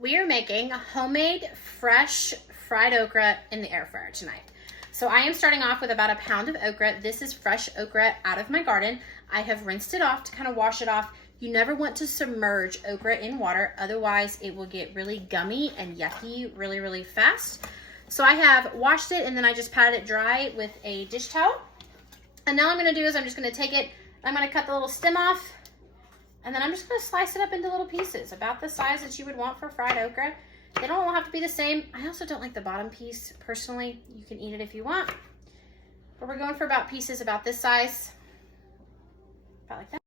We are making homemade fresh fried okra in the air fryer tonight. So I am starting off with about a pound of okra. This is fresh okra out of my garden. I have rinsed it off to kind of wash it off. You never want to submerge okra in water, otherwise it will get really gummy and yucky really, really fast. So I have washed it and then I just patted it dry with a dish towel. And now what I'm gonna do is I'm just gonna take it, I'm gonna cut the little stem off, and then I'm just gonna slice it up into little pieces, about the size that you would want for fried okra. They don't all have to be the same. I also don't like the bottom piece, personally. You can eat it if you want. But we're going for about pieces about this size. About like that.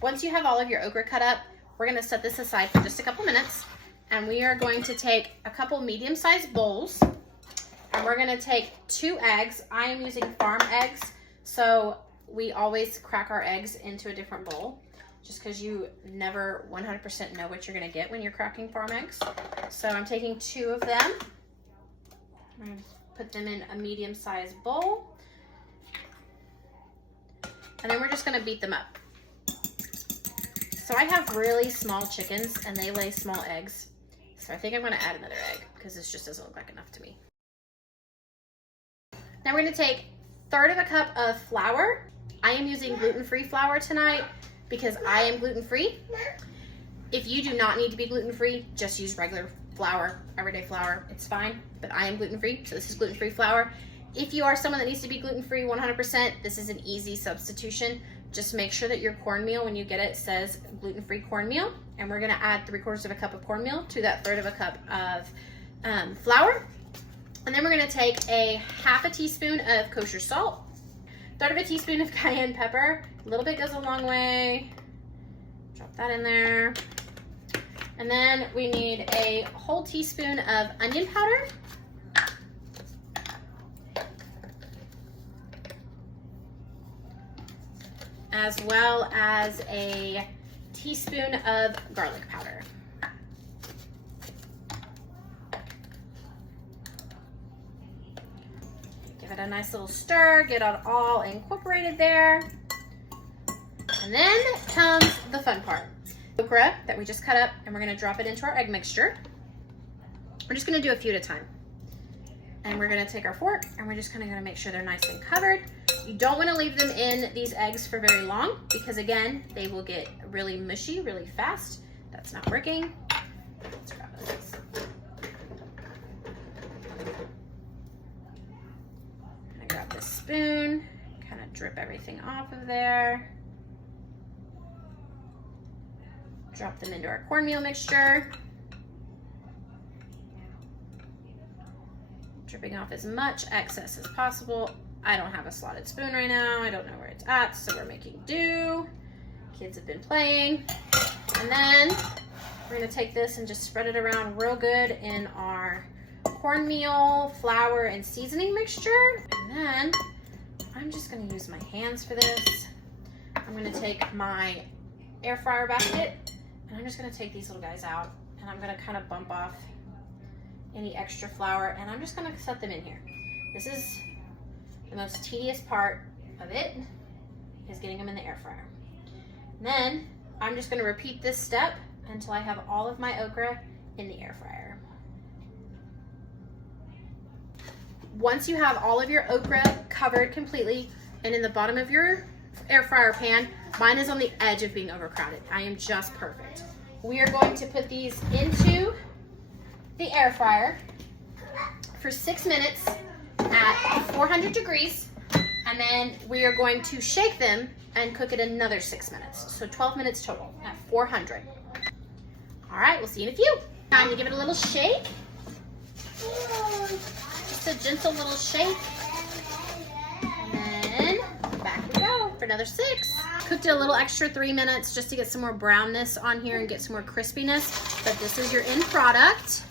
Once you have all of your okra cut up, we're gonna set this aside for just a couple minutes. And we are going to take a couple medium-sized bowls. And we're gonna take 2 eggs. I am using farm eggs, so we always crack our eggs into a different bowl, just because you never 100% know what you're gonna get when you're cracking farm eggs. So I'm taking 2 of them. I'm gonna put them in a medium-sized bowl. And then we're just gonna beat them up. So I have really small chickens and they lay small eggs. So I think I'm gonna add another egg because this just doesn't look like enough to me. Now we're gonna take 1/3 of a cup of flour. I am using gluten-free flour tonight because I am gluten-free. If you do not need to be gluten-free, just use regular flour, everyday flour, it's fine. But I am gluten-free, so this is gluten-free flour. If you are someone that needs to be gluten-free 100%, this is an easy substitution. Just make sure that your cornmeal, when you get it, says gluten-free cornmeal. And we're gonna add 3/4 of a cup of cornmeal to that 1/3 of a cup of flour. And then we're gonna take a 1/2 teaspoon of kosher salt, 1/3 of a teaspoon of cayenne pepper. A little bit goes a long way. Drop that in there. And then we need a whole teaspoon of onion powder. As well as a teaspoon of garlic powder. Give it a nice little stir, get it all incorporated there. And then comes the fun part. Okra that we just cut up, and we're gonna drop it into our egg mixture. We're just gonna do a few at a time. And we're gonna take our fork and we're just gonna make sure they're nice and covered. You don't wanna leave them in these eggs for very long because again, they will get really mushy really fast. That's not working. Let's grab this. I'm gonna grab this spoon, kind of drip everything off of there. Drop them into our cornmeal mixture. Dripping off as much excess as possible. I don't have a slotted spoon right now. I don't know where it's at, so we're making do. Kids have been playing. And then we're gonna take this and just spread it around real good in our cornmeal, flour, and seasoning mixture. And then I'm just gonna use my hands for this. I'm gonna take my air fryer basket and I'm just gonna take these little guys out and I'm gonna kind of bump off any extra flour and I'm just gonna set them in here. This is the most tedious part of it, is getting them in the air fryer. And then I'm just gonna repeat this step until I have all of my okra in the air fryer. Once you have all of your okra covered completely and in the bottom of your air fryer pan, mine is on the edge of being overcrowded. I am just perfect. We are going to put these into the air fryer for 6 minutes at 400 degrees, and then we are going to shake them and cook it another 6 minutes. So 12 minutes total at 400. All right, we'll see you in a few. Time to give it a little shake. Just a gentle little shake. And then back we go for another 6. Cooked it a little extra 3 minutes just to get some more brownness on here and get some more crispiness. But this is your end product.